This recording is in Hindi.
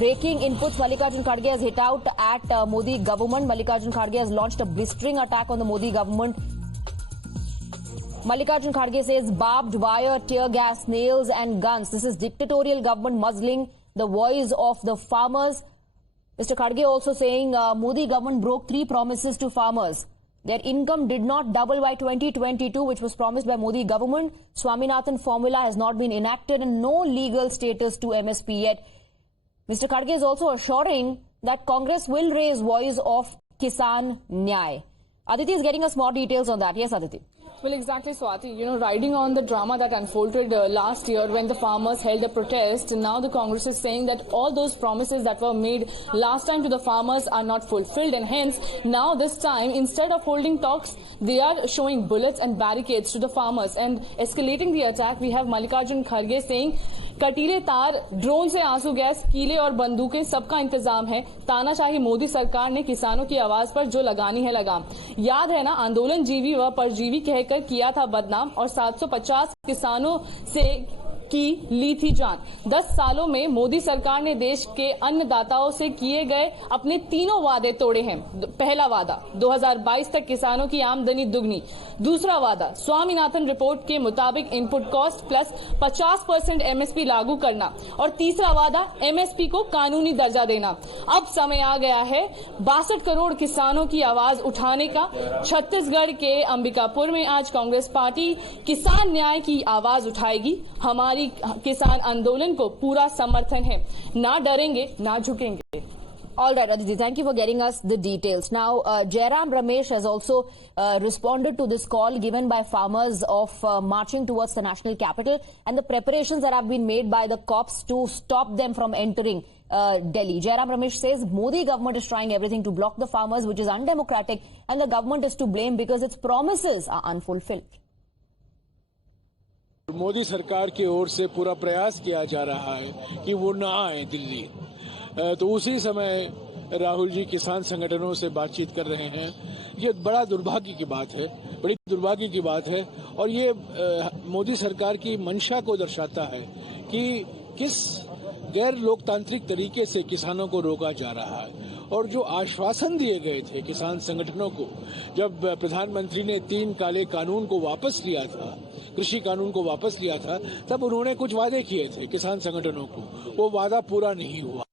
breaking inputs. Mallikarjun Kharge has hit out at Modi government. Mallikarjun Kharge has launched a blistering attack on the Modi government. Mallikarjun Kharge says barbed wire, tear gas, nails and guns. This is dictatorial government muzzling the voice of the farmers. Mr. Kharge also saying Modi government broke 3 promises to farmers. Their income did not double by 2022, which was promised by Modi government. Swaminathan formula has not been enacted and no legal status to MSP yet. Mr. Kharge is also assuring that Congress will raise voice of Kisan Nyay. Aditi is getting us more details on that. Yes, Aditi. Well, exactly, Swati. Riding on the drama that unfolded last year when the farmers held a protest, now the Congress is saying that all those promises that were made last time to the farmers are not fulfilled, and hence now this time, instead of holding talks, they are showing bullets and barricades to the farmers and escalating the attack. We have Mallikarjun Kharge saying कटीले तार, ड्रोन से आंसू गैस, कीले और बंदूकें, सबका इंतजाम है। तानाशाही मोदी सरकार ने किसानों की आवाज पर जो लगानी है लगाम। याद है ना, आंदोलन जीवी व परजीवी कहकर किया था बदनाम और 750 किसानों से की ली थी जान। 10 सालों में मोदी सरकार ने देश के अन्नदाताओं से किए गए अपने 3 वादे तोड़े हैं। पहला वादा 2022 तक किसानों की आमदनी दुगनी। दूसरा वादा स्वामीनाथन रिपोर्ट के मुताबिक इनपुट कॉस्ट प्लस 50% एमएसपी लागू करना। और तीसरा वादा एमएसपी को कानूनी दर्जा देना। अब समय आ गया है 62 करोड़ किसानों की आवाज उठाने का। छत्तीसगढ़ के अंबिकापुर में आज कांग्रेस पार्टी किसान न्याय की आवाज उठाएगी। हमारी किसान आंदोलन को पूरा समर्थन है। ना डरेंगे, ना झुकेंगे। All right, Aditi, thank you for getting us the details. Now, Jairam Ramesh has also responded to this call given by farmers of marching towards the national capital and the preparations that have been made by the cops to stop them from entering Delhi. Jairam Ramesh says Modi government is trying everything to block the farmers, which is undemocratic, and the government is to blame because its promises are unfulfilled. Modi सरकार की ओर से पूरा प्रयास किया जा रहा है कि वो ना आए दिल्ली, तो उसी समय राहुल जी किसान संगठनों से बातचीत कर रहे हैं। ये बड़ा दुर्भाग्य की बात है, बड़ी दुर्भाग्य की बात है, और ये मोदी सरकार की मंशा को दर्शाता है कि किस गैर लोकतांत्रिक तरीके से किसानों को रोका जा रहा है। और जो आश्वासन दिए गए थे किसान संगठनों को, जब प्रधानमंत्री ने 3 काले कानून को वापस लिया था, कृषि कानून को वापस लिया था, तब उन्होंने कुछ वादे किए थे किसान संगठनों को, वो वादा पूरा नहीं हुआ।